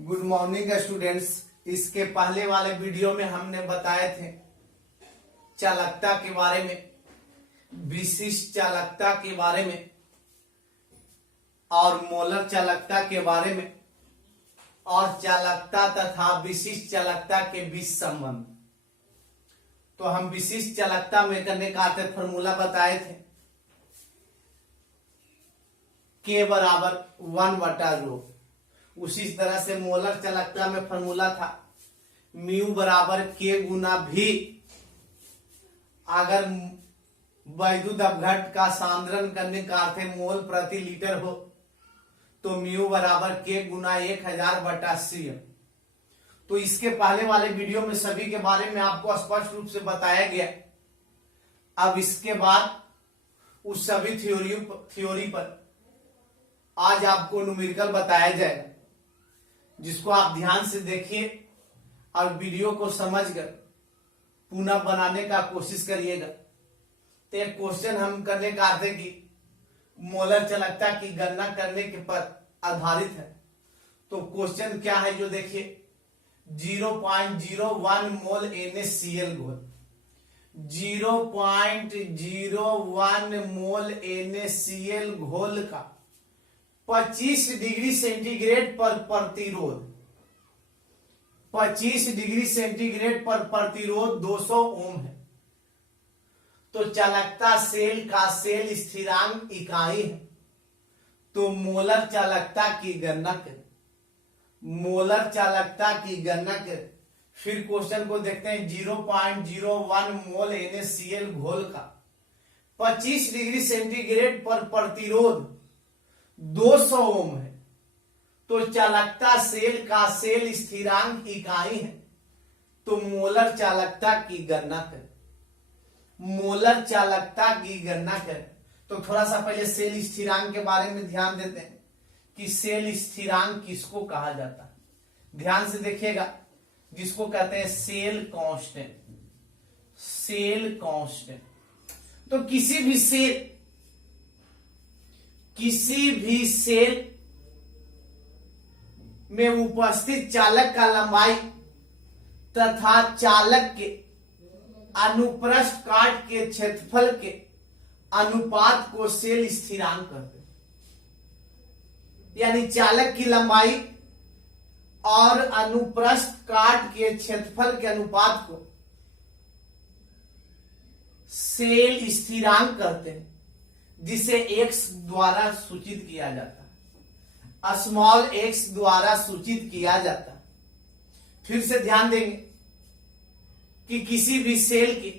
Good morning students. इसके पहले वाले वीडियो में हमने बताए थे चालकता के बारे में, विशिष्ट चालकता के बारे में और मोलर चालकता के बारे में और चालकता तथा विशिष्ट चालकता के बीच संबंध। तो हम विशिष्ट चालकता में करने का आते फॉर्मूला बताए थे K बराबर 1/ρ। उसी तरह से मोलर चालकता में फॉर्मूला था म्यू बराबर K गुना V। अगर वैद्युत अपघट का सांद्रण करने का अर्थ मोल प्रति लीटर हो तो म्यू बराबर K गुना 1000/cm। तो इसके पहले वाले वीडियो में सभी के बारे में आपको स्पष्ट रूप से बताया गया। अब इसके बाद उस सभी थ्योरी पर आज आपको न्यूमेरिकल बताया जाएगा, जिसको आप ध्यान से देखिए और वीडियो को समझकर पुनः बनाने का कोशिश करिएगा। तो एक क्वेश्चन हम करने का अर्थ है कि मोलर चालकता की गणना करने के पर आधारित है। तो क्वेश्चन क्या है जो देखिए, 0.01 मोल NaCl घोल, 0.01 मोल NaCl घोल का 25 डिग्री सेंटीग्रेड पर प्रतिरोध, 25 डिग्री सेंटीग्रेड पर प्रतिरोध 200 ओम है। तो चालकता सेल का सेल स्थिरांक इकाई है। तो मोलर चालकता की गणना करें, मोलर चालकता की गणना करें। फिर क्वेश्चन को देखते हैं, 0.01 मोल NaCl घोल का 25 डिग्री सेंटीग्रेड पर प्रतिरोध 200 ओम है। तो चालकता सेल का सेल स्थिरांक इकाई है। तो मोलर चालकता की गणना करें, मोलर चालकता की गणना करें। तो थोड़ा सा पहले सेल स्थिरांक के बारे में ध्यान देते हैं कि सेल स्थिरांक किसको कहा जाता है। ध्यान से देखिएगा, जिसको कहते हैं सेल कांस्टेंट, सेल कांस्टेंट। तो किसी भी सेल में उपस्थित चालक का लंबाई तथा चालक के अनुप्रस्थ काट के क्षेत्रफल के अनुपात को सेल स्थिरांक कहते हैं। यानी चालक की लंबाई और अनुप्रस्थ काट के क्षेत्रफल के अनुपात को सेल स्थिरांक कहते हैं, जिसे x द्वारा सूचित किया जाता है, स्मॉल x द्वारा सूचित किया जाता है। फिर से ध्यान देंगे कि किसी भी सेल के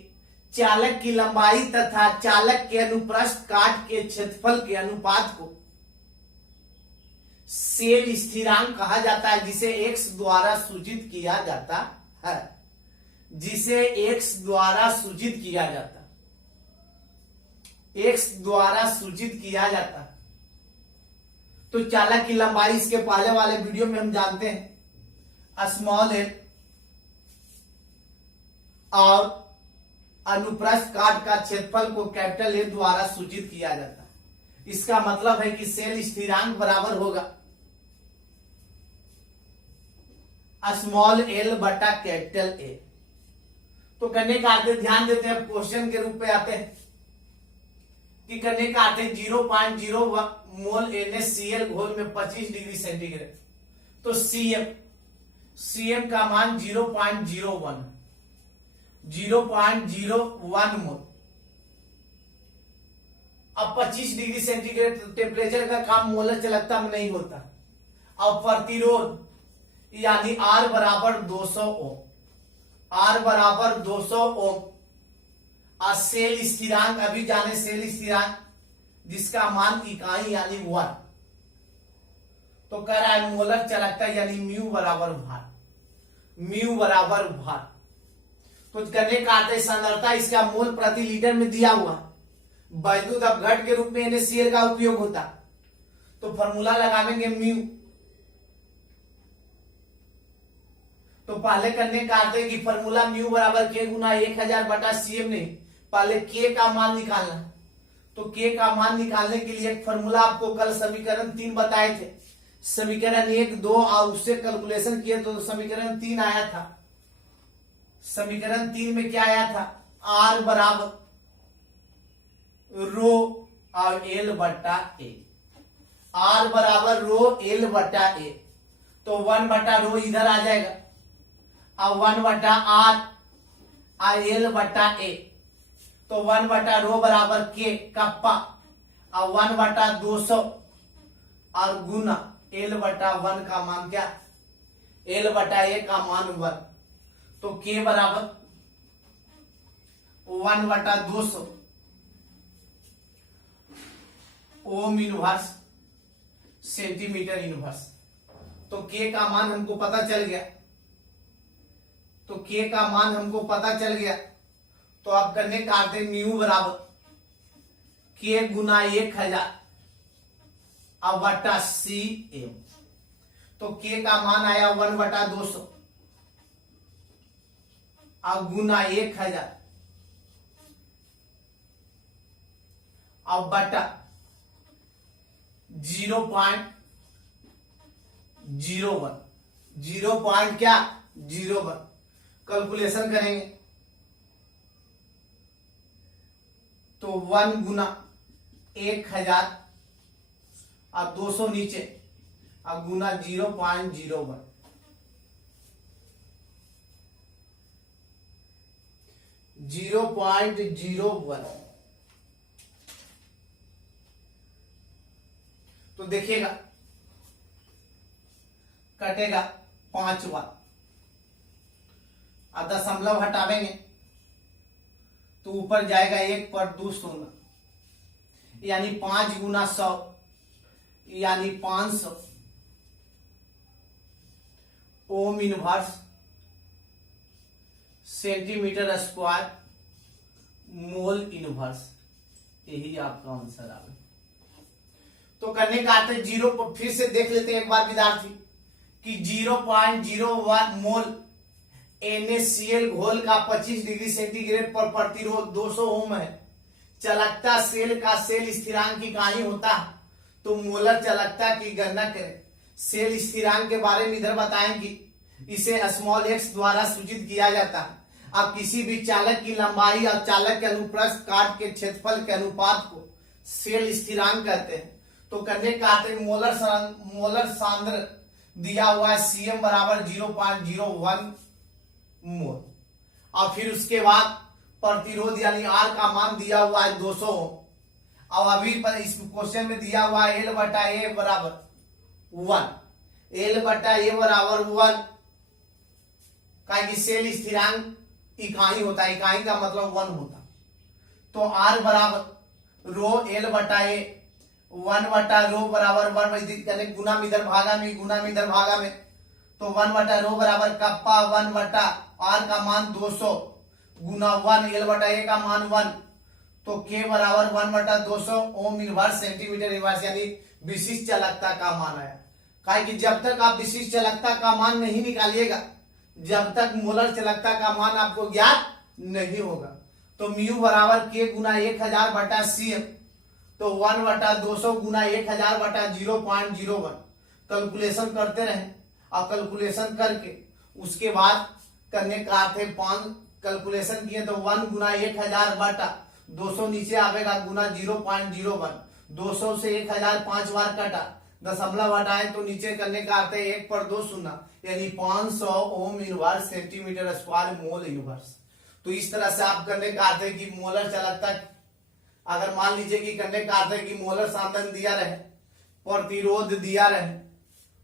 चालक की लंबाई तथा चालक के अनुप्रस्थ काट के क्षेत्रफल के अनुपात को सेल स्थिरांक कहा जाता है, जिसे x द्वारा सूचित किया जाता है, जिसे x द्वारा सूचित किया जाता है, x द्वारा सूचित किया जाता है। तो चालक की लंबाई इसके पहले वाले वीडियो में हम जानते हैं स्मॉल l और अनुप्रस्थ काट का क्षेत्रफल को कैपिटल A द्वारा सूचित किया जाता है। इसका मतलब है कि सेल स्थिरांक बराबर होगा स्मॉल l बटा कैपिटल A। तो करने का अर्थ ध्यान देते हैं, क्वेश्चन के रूप में आते हैं कि करने का अर्थ 0.01 मोल NaCl घोल में 25 डिग्री सेंटीग्रेड। तो Cm का मान 0.01 मोल। अब 25 डिग्री सेंटीग्रेड टेम्परेचर का काम मोलर चालकता में नहीं होता। अब प्रतिरोध यानी R बराबर 200 ओम, R बराबर 200 ओम। और सेल स्थिरांक अभी जाने, सेल स्थिरांक जिसका मान इकाई यानी 1। तो कह रहा है मोलर चालकता यानी म्यू बराबर भार, म्यू बराबर भार। तो करने का अर्थ है सांद्रता इसका मोल प्रति लीटर में दिया हुआ, वैद्युत अपघट के रूप में NaCl का उपयोग होता। तो फॉर्मूला लगावेंगे म्यू। तो पहले करने का अर्थ है कि फॉर्मूला म्यू बराबर K गुना 1000/cm नहीं, पहले K का मान निकालना है। तो K का मान निकालने के लिए एक फॉर्मूला आपको कल समीकरण 3 बताए थे समीकरण 1, 2 और उससे कैलकुलेशन किए तो समीकरण 3 आया था। समीकरण 3 में क्या आया था, आर बराबर रो और एल बट्टा ए। आर बराबर रो एल बट्टा ए, तो 1 बट्टा रो इधर आ जाएगा और 1 बट्टा आर और एल बट्टा ए, तो 1 बट्टा रो बराबर के कप्पा और 1 बट्टा 200 और गुना एल बट्टा 1 का मान क्या, एल बट्टा ए का मान 1, तो के बराबर 1 बट्टा 200 ओम इनवर्स सेंटीमीटर इनवर्स। तो के का मान हमको पता चल गया, तो के का मान हमको पता चल गया। तो आप करने का आते म्यू बराबर के गुना 1000 और बटा सी एम। तो के का मान आया 1 बटा 200 और गुना 1000 और बटा 0.01, 0 क्या 01। कैलकुलेशन करेंगे तो 1 गुना 1000 और 200 नीचे और गुना 0.01, 0.01। तो देखिएगा कटेगा 5 बार और दशमलव हटावेंगे तो ऊपर जाएगा 1 पर 2 शून्य, यानी 5 गुना 100 यानी 500 ohm inverse centimetre square mole inverse. यही आपका आंसर आवे। तो करने का अर्थ है 0, फिर से देख लेते हैं एक बार विद्यार्थी कि 0.01 मोल NaCl घोल का 25 डिग्री सेंटीग्रेड पर प्रतिरोध 200 ओम है। चालकता सेल का सेल स्थिरांक इकाई होता है, तो मोलर चालकता की गणना करें। सेल स्थिरांक के बारे में इधर बताएं कि इसे स्मॉल x द्वारा सूचित किया जाता है। अब किसी भी चालक की लंबाई और चालक के अनुप्रस्थ काट के क्षेत्रफल के अनुपात को सेल स्थिरांक कहते हैं। तो करने का अर्थ मोलर सांद्र दिया हुआ है Cm बराबर 0.01 मोल और फिर उसके बाद प्रतिरोध यानी R का मान दिया हुआ है 200 और अभी पर इस क्वेश्चन में दिया हुआ है L बटा A बराबर 1, L बटा A बराबर 1 का कि सेल स्थिरांक इकाई होता है, इकाई का मतलब 1 होता। तो R बराबर रो L बटा A 1 बटा रो बराबर 1 करने गुना में इधर भागा में, गुना में इधर भागा में, तो 1 बटा रो बराबर कप्पा 1 बटा आर का मान 200 गुना 1 एल बटा ए का मान 1, तो के बराबर 1 बटा 200 ओम इनवर्स सेंटीमीटर इनवर्स यानी विशिष्ट चालकता का मान आया। कहा कि जब तक आप विशिष्ट चालकता का मान नहीं निकालिएगा, जब तक मोलर चालकता का मान आपको ज्ञात नहीं होगा। तो म्यू बराबर के गुना 1000 बटा सी, तो 1 बटा 200 गुना 1000 बटा 0.01। कैलकुलेशन करते रहे और कैलकुलेशन करके उसके बाद करने का अर्थ है 5 कैलकुलेशन किए तो 1 गुना 1000 बटा 200 नीचे आवेगा गुना 0.01, 200 से 1000 5 बार कटा, दशमलव हटाए तो नीचे करने का अर्थ है 1 पर 2 शून्य यानी 500 ohm inverse centimetre square mole inverse. तो इस तरह से आप करने का अर्थ है कि मोलर चालकता, अगर मान लीजिए कि करने का अर्थ है कि मोलर सांद्रण दिया रहे, प्रतिरोध दिया रहे,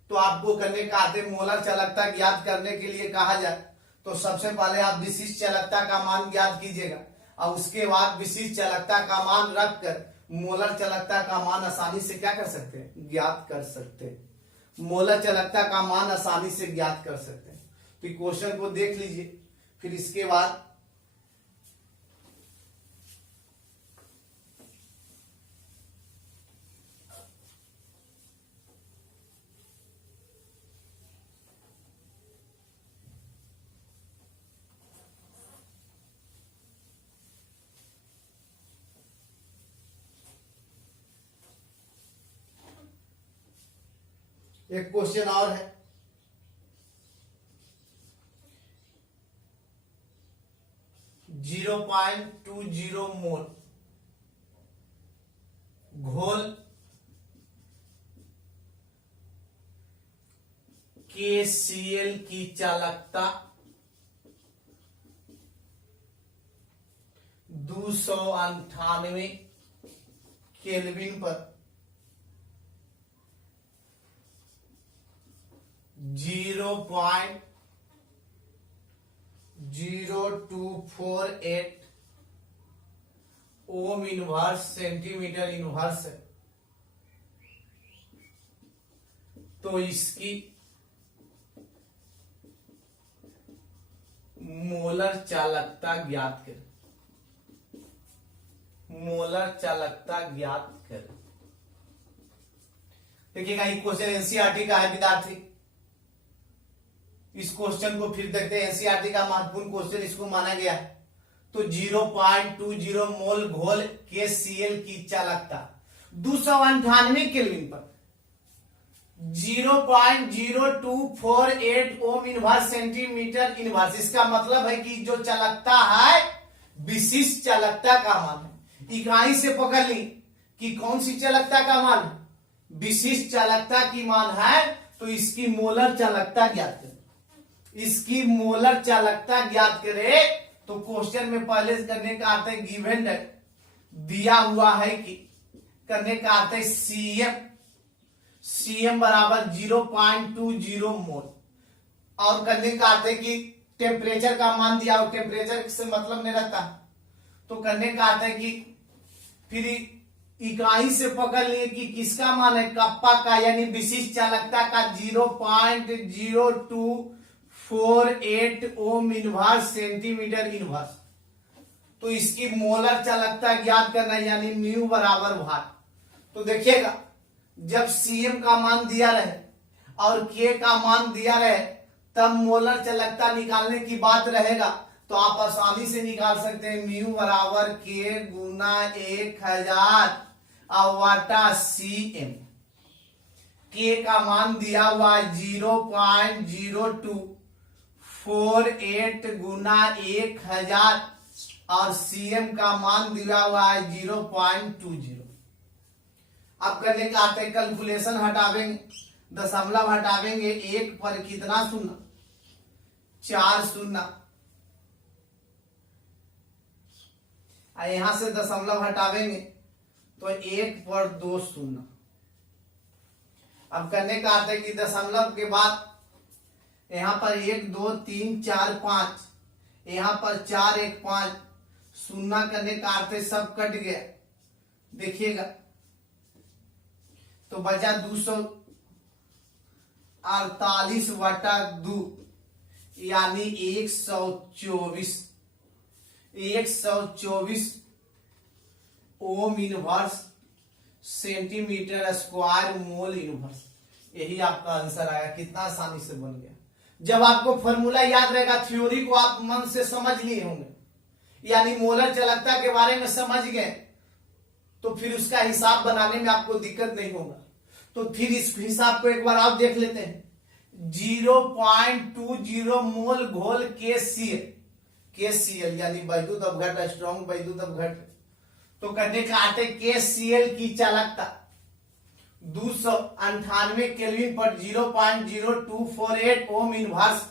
तो आपको करने का अर्थ है मोलर चालकता ज्ञात करने के लिए कहा जाए तो सबसे पहले आप विशिष्ट चालकता का मान ज्ञात कीजिएगा और उसके बाद विशिष्ट चालकता का मान रखकर मोलर चालकता का मान आसानी से क्या कर सकते हैं, ज्ञात कर सकते हैं। मोलर चालकता का मान आसानी से ज्ञात कर सकते हैं। तो क्वेश्चन को देख लीजिए, फिर इसके बाद एक क्वेश्चन और है, .20 मोल घोल KCl की चालकता 298 केल्विन पर 0.0248 ओम इनवर्स सेंटीमीटर इनवर्स है। तो इसकी मोलर चालकता ज्ञात करें, मोलर चालकता ज्ञात करें। देखिएगा ये क्वेश्चन एनसीईआरटी का है विद्यार्थी। इस क्वेश्चन को फिर देखते हैं, एनसीईआरटी का महत्वपूर्ण क्वेश्चन इसको माना गया है। तो 0.20 मोल घोल KCl की चालकता 298 केल्विन पर 0.0248 ओम इनवर्स सेंटीमीटर इनवर्स। इसका मतलब है कि जो चालकता है विशिष्ट चालकता का मान है। इकाई से पकड़ ली कि कौन सी चालकता का मान है, विशिष्ट चालकता की मान है। तो इसकी मोलर चालकता ज्ञात करें, इसकी मोलर चालकता ज्ञात करे। तो क्वेश्चन में पहले करने का अर्थ है गिवन है, दिया हुआ है कि करने का अर्थ है CM बराबर 0.20 मोल और करने का अर्थ है कि टेम्परेचर का मान दिया हो, टेम्परेचर से मतलब नहीं रहता। तो करने का अर्थ है कि फिर इकाई से पकड़ लिए कि किसका मान है, कप्पा का, यानी विशिष्ट चालकता का 0.0248 ओम इनवर्स सेंटीमीटर इनवर्स। तो इसकी मोलर चालकता ज्ञात करना यानी म्यू बराबर भार। तो देखिएगा जब CM का मान दिया रहे और K का मान दिया रहे तब मोलर चालकता निकालने की बात रहेगा। तो आप आसानी से निकाल सकते हैं म्यू बराबर K गुना 1000 वाटा CM। K का मान दिया हुआ है 0.0248 गुना 1000 और CM का मान दिया हुआ है 0.20। अब करने का आते कैलकुलेशन हटावेंगे, दशमलव हटावेंगे, एक पर कितना शून्य, 4 शून्य, यहां से दशमलव हटावेंगे तो एक पर 2 शून्य। अब करने का अर्थ है कि दशमलव के बाद यहां पर 1 2 3 4 5, यहां पर 4 1 5 शून्य करने का अर्थ है सब कट गया। देखिएगा तो बचा 248 बटा 2 यानी 124 ohm inverse centimetre square mole inverse. यही आपका आंसर आया। कितना आसानी से बन गया। जब आपको फॉर्मूला याद रहेगा, थ्योरी को आप मन से समझ लिए होंगे, यानी मोलर चालकता के बारे में समझ गए, तो फिर उसका हिसाब बनाने में आपको दिक्कत नहीं होगा। तो फिर इस हिसाब को एक बार आप देख लेते हैं। 0.20 मोल घोल KCl यानी वैद्युत अपघट, स्ट्रॉन्ग वैद्युत अपघट। तो करने का आते KCl की चालकता 298 केल्विन पर 0.0248 ओम इनवर्स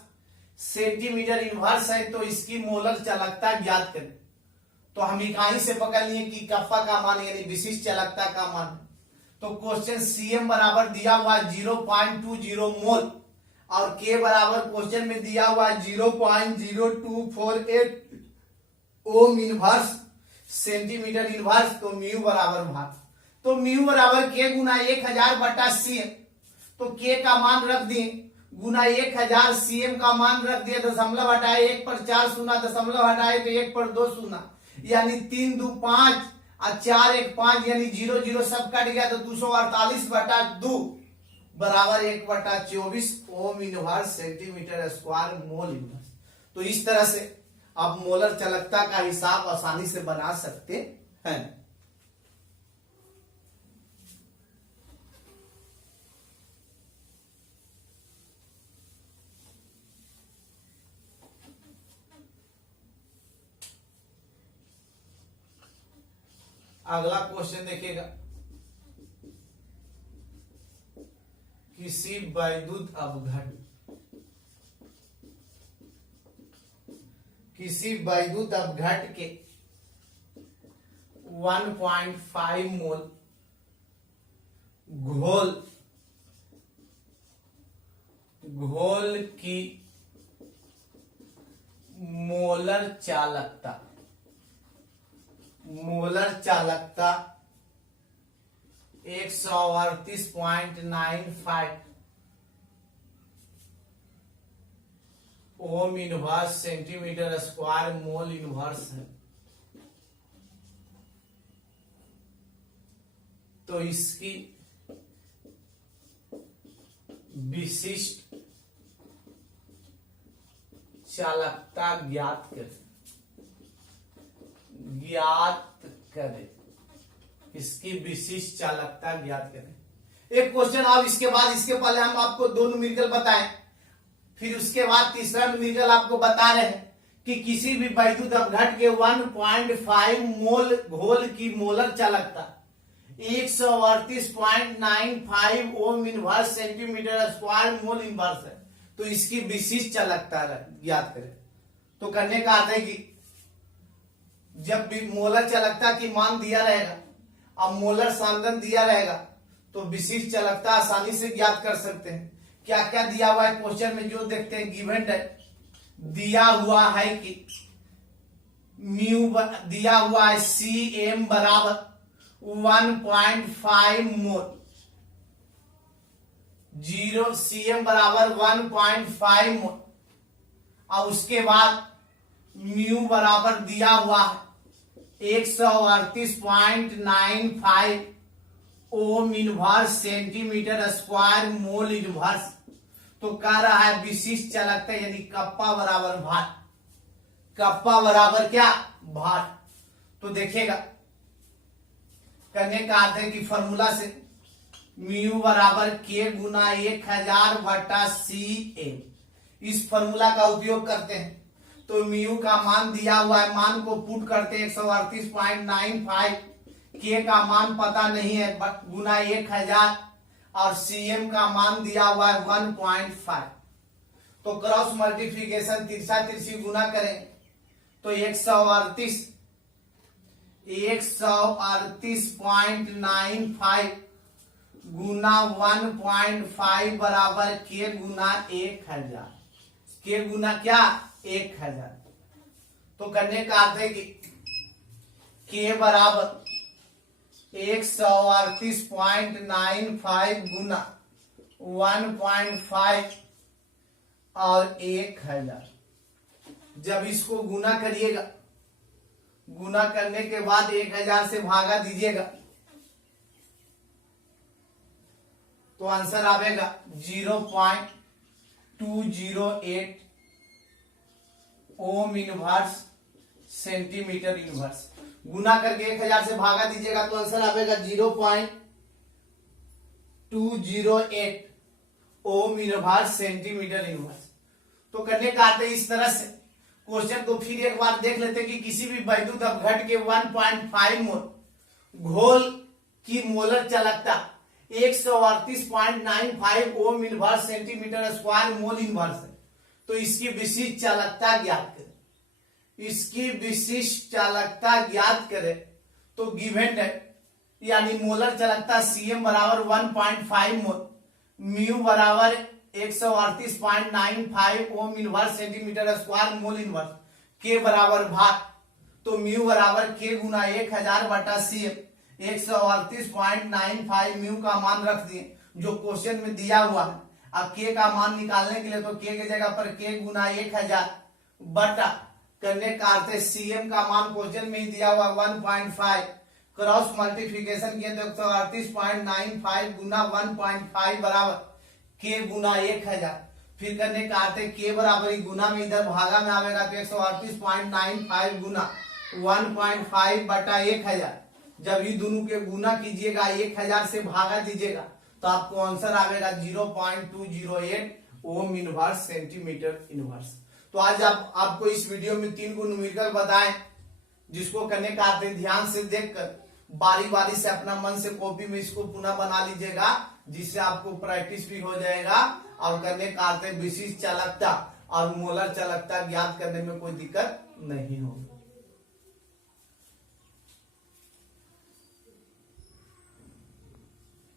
सेंटीमीटर इनवर्स है। तो इसकी मोलर चालकता ज्ञात करें। तो हम इकाई से पकड़ लिए कि कप्पा का मान यानी विशिष्ट चालकता का मान। तो क्वेश्चन CM बराबर दिया हुआ 0.20 मोल और K बराबर क्वेश्चन में दिया हुआ 0.0248 ओम इनवर्स सेंटीमीटर इनवर्स। तो म्यू बराबर भार। तो म्यू बराबर K गुना 1000 बटा CM। तो K का मान रख दिए गुना 1000, CM का मान रख दिए, दशमलव हटाए 1 पर 4 शून्य, दशमलव हटाए तो 1 पर 2 शून्य, यानी 3 2 5 और 4 1 5 यानी 0 0 सब कट गया। तो 248 बटा 2 बराबर 1 बटा 24 ohm inverse centimetre square mole inverse. तो इस तरह से आप मोलर चालकता का हिसाब आसानी से बना सकते हैं। अगला क्वेश्चन देखिएगा, किसी वैद्युत अपघट के 1.5 मोल घोल की मोलर चालकता 138.95 ohm inverse centimetre square mole inverse है। तो इसकी विशिष्ट चालकता ज्ञात करें। इसकी विशिष्ट चालकता ज्ञात करें। एक क्वेश्चन अब इसके बाद, इसके पहले हम आपको दो न्यूमेरिकल बताएं, फिर उसके बाद तीसरा न्यूमेरिकल आपको बता रहे हैं कि किसी भी वैद्युत अपघट के 1.5 मोल घोल की मोलर चालकता 138.95 ohm inverse centimetre square mole inverse है। तो इसकी विशिष्ट चालकता ज्ञात करें। तो करने का अर्थ है कि जब भी मोलर चालकता की मान दिया रहेगा, अब मोलर सांद्रण दिया रहेगा, तो विशिष्ट चालकता आसानी से ज्ञात कर सकते हैं। क्या क्या दिया हुआ है क्वेश्चन में, जो देखते हैं। गिवन है, दिया हुआ है कि म्यू दिया हुआ है Cm बराबर 1.5 मोल, Cm बराबर 1.5 मोल। और उसके बाद म्यू बराबर दिया हुआ है 138.95 ohm inverse centimetre square mole inverse. तो कह रहा है विशिष्ट चालकता यानी कप्पा बराबर भार। कप्पा बराबर क्या? भार। तो देखिएगा, करने का अर्थ है कि फॉर्मूला से म्यू बराबर के गुना 1000 बटा Cm, इस फॉर्मूला का उपयोग करते हैं। तो म्यू का मान दिया हुआ है, मान को पुट करते हैं 138.95, के का मान पता नहीं है गुना 1000, और Cm का मान दिया हुआ है 1.5। तो क्रॉस मल्टीप्लीकेशन तिरछा तिरछी गुना करें तो 138.95 गुना 1.5 बराबर के गुना 1000। के गुना क्या? 1000। तो करने का अर्थ है कि के बराबर 138.95 गुना 1.5 और 1000। जब इसको गुना करिएगा, गुना करने के बाद 1000 से भागा दीजिएगा, तो आंसर आएगा 0.208 ओम इनवर्स सेंटीमीटर इनवर्स। गुना करके 1000 से भागा दीजिएगा तो आंसर आएगा 0.208 ओम इनवर्स सेंटीमीटर इनवर्स। तो करने का अर्थ है इस तरह से। क्वेश्चन को फिर एक बार देख लेते हैं कि किसी भी वैद्युत अपघट के 1.5 मोल घोल की मोलर चालकता 138.95 ohm inverse centimetre square mole inverse है। तो इसकी विशिष्ट चालकता ज्ञात करें। इसकी विशिष्ट चालकता ज्ञात करें तो गिवन है, यानी मोलर चालकता Cm बराबर 1.5 मोल, म्यू बराबर 138.95 ohm inverse centimetre square mole inverse, के बराबर भार। तो म्यू बराबर के गुना 1000 बटा Cm, 138.95 म्यू का मान रख दिए जो क्वेश्चन में दिया हुआ है। अब के का मान निकालने के लिए तो के की जगह पर के गुना 1000 बटा करने का अर्थ है Cm का मान क्वेश्चन में ही दिया हुआ 1.5, क्रॉस मल्टीप्लीकेशन किए तो 138.95 गुना 1.5 बराबर के गुना 1000। फिर करने का अर्थ है के बराबर ही गुना में इधर भागा में आएगा तो 138.95 गुना 1.5 बटा 1000। जब ये दोनों के गुना कीजिएगा 1000 से भागा दीजिएगा तो आपको आंसर आएगा 0.208 ओम इनवर्स सेंटीमीटर इनवर्स। तो आज आपको इस वीडियो में 3 न्यूमेरिकल बताएं, जिसको करने का अर्थ है ध्यान से देखकर बारी बारी से अपना मन से कॉपी में इसको पुनः बना लीजिएगा, जिससे आपको प्रैक्टिस भी हो जाएगा और करने का अर्थ है विशिष्ट चालकता और मोलर चालकता ज्ञात करने में कोई दिक्कत नहीं होगी।